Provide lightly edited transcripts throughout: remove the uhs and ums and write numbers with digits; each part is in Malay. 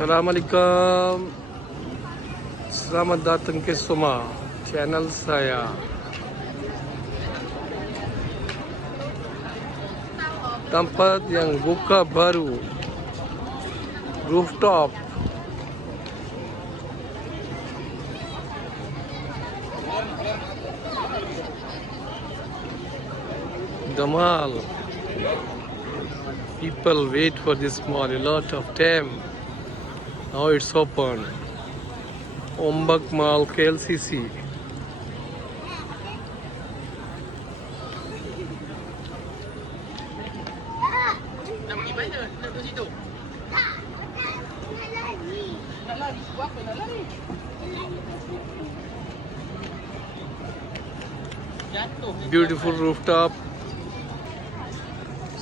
Assalamualaikum. Selamat datang ke semua channel saya. Tempat yang buka baru, rooftop. Damal. People wait for this mall a lot of time. Now it's open. Ombak Mall KLCC. Nak pergi mana? Nak ke situ? Nak lari. Buat apa nak lari? Jatuh. Beautiful rooftop.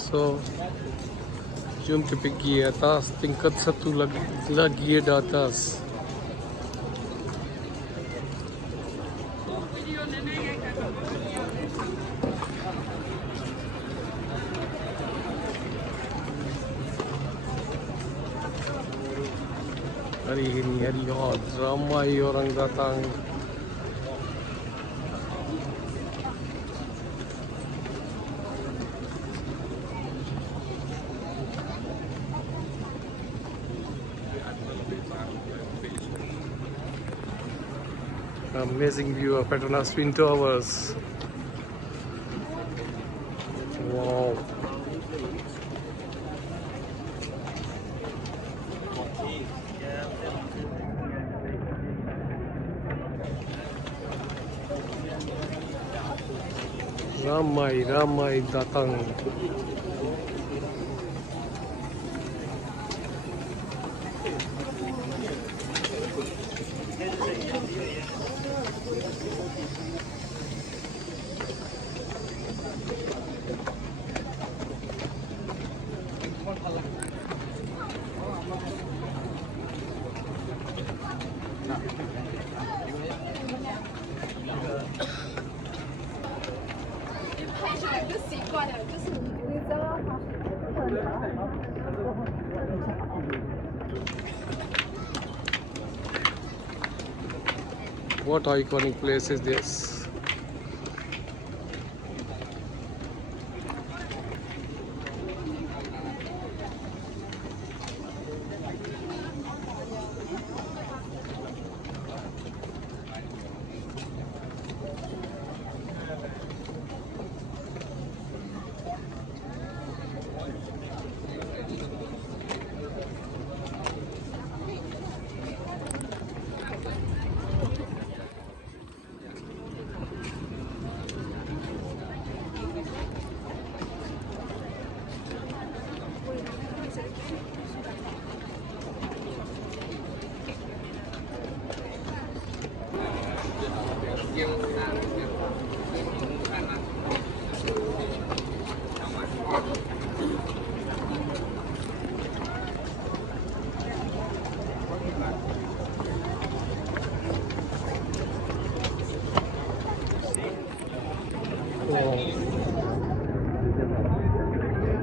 So, jom kita pergi atas, tingkat satu lagi ada atas. Hari ini hari Ahad, ramai orang datang. Amazing view of Petronas Twin Towers. Wow. Ramai datang. What iconic place is this?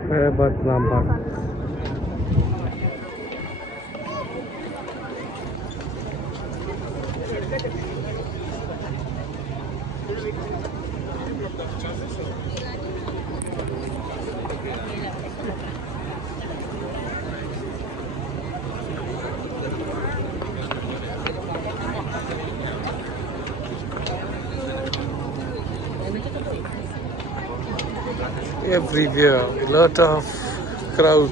Hebat nampak. Everywhere, a lot of crowd.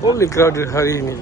Only crowded hari ini.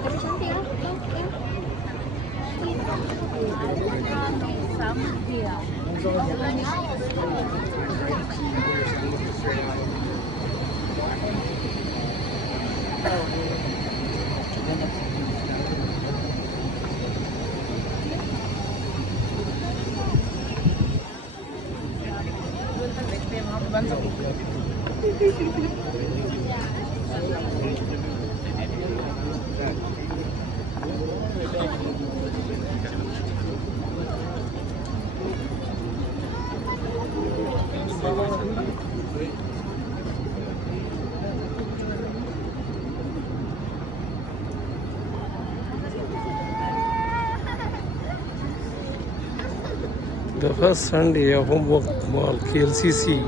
Tapi cantik lah. Sama dia. The first Sunday of Ombak Mall KLCC.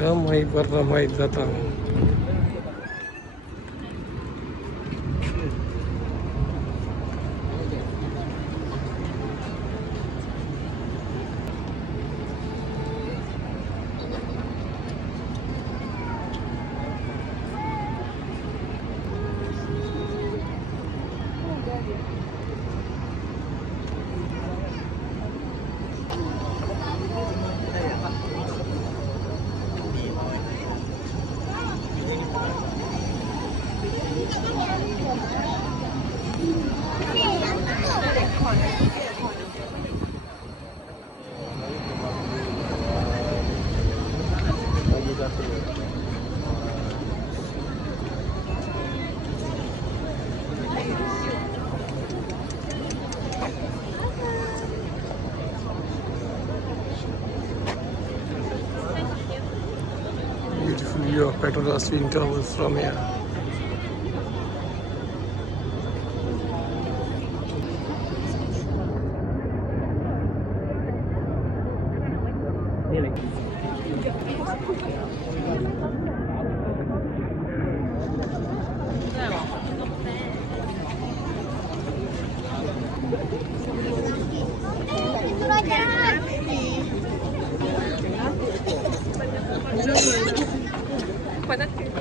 Ramai beramai datang. Beautiful view of Petronas Twin Towers from here.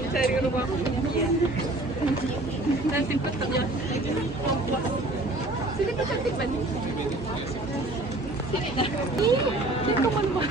Cari rumah. Nanti petangnya. Sini tuh cantik banget. Sini dah. Ini kemana?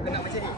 Kena macam ni.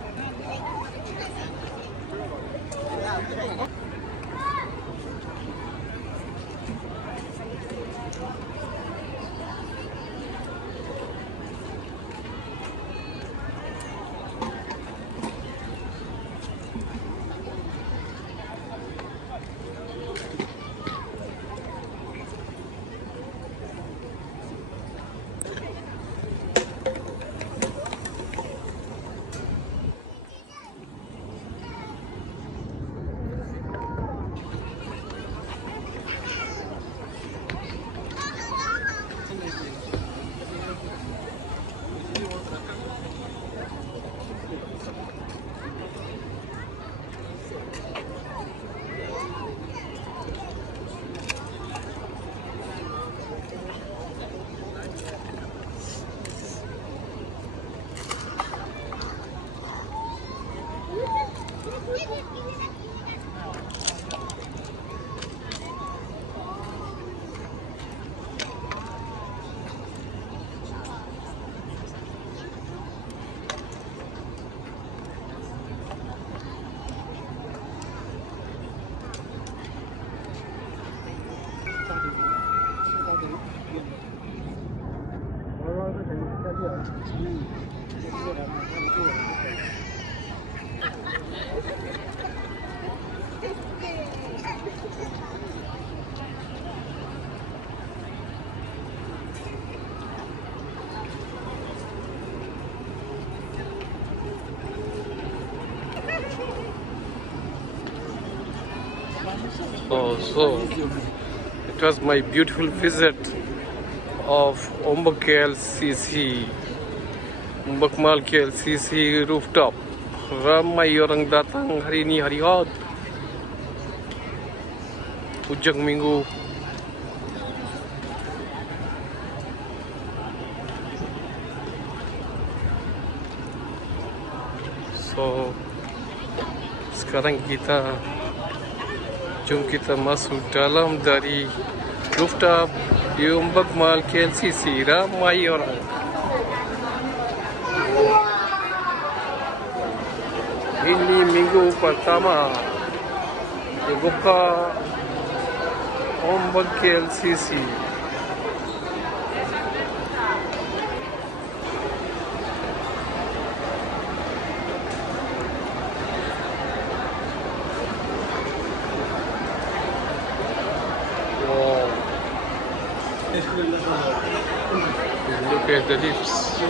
So it was my beautiful visit of Ombak KLCC, Ombak Mall KLCC rooftop. Ramai orang datang hari ini, hari AHAD, ujung minggu. So sekarang jom kita masuk dalam dari rooftop di Ombak Mall KLCC. Ramai orang. Ini minggu pertama dibuka Ombak KLCC. Wow. Look at the lifts.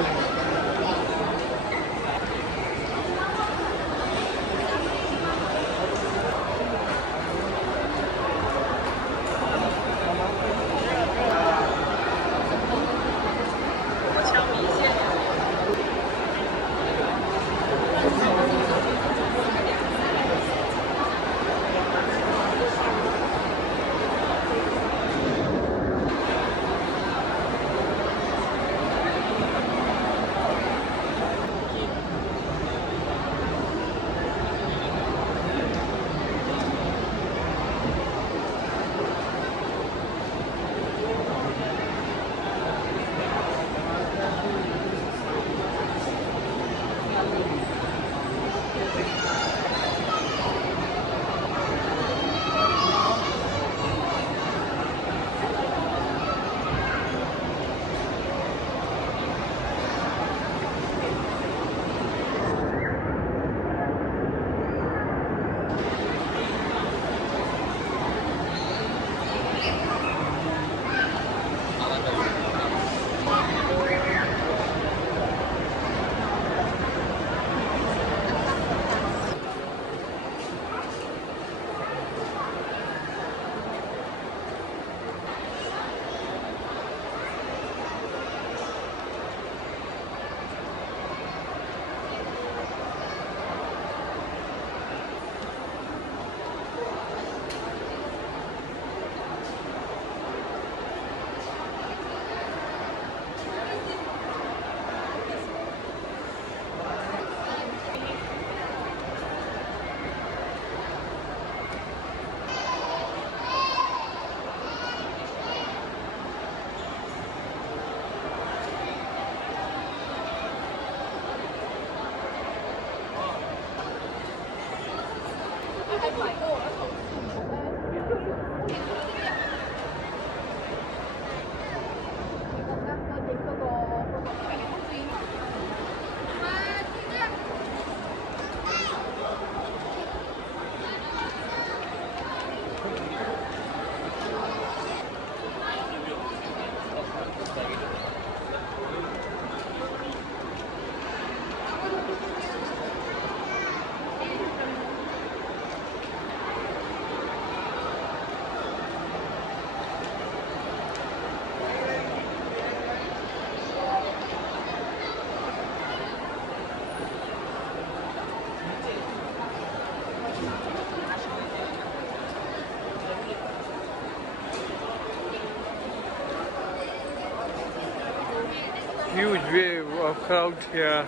Huge wave of crowd here.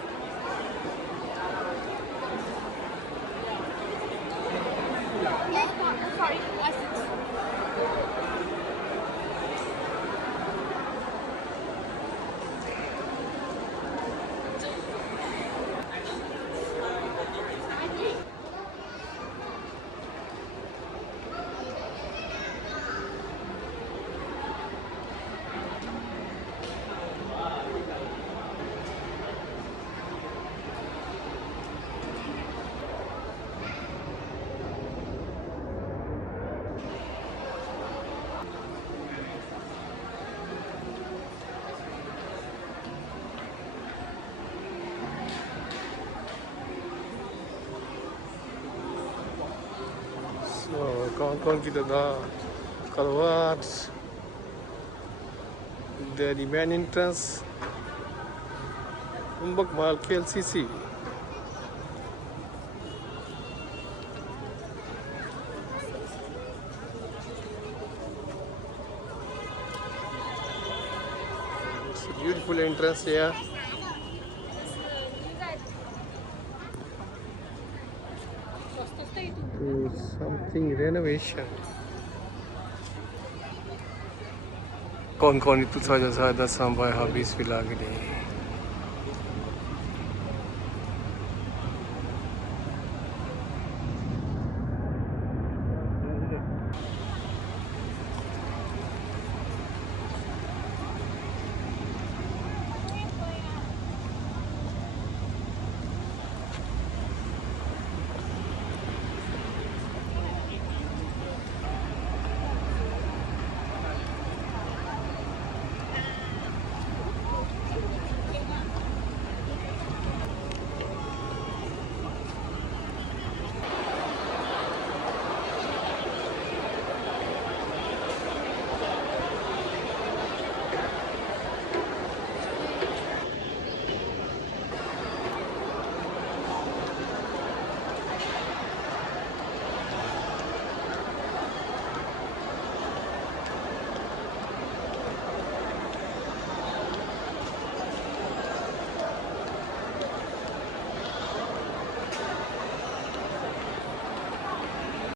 Kawan-kawan kita dah keluar dari main entrance Ombak Mall KLCC. It's a beautiful entrance here. To something renovation. Kawan-kawan itu saja saya dah sampai habis vlog ini.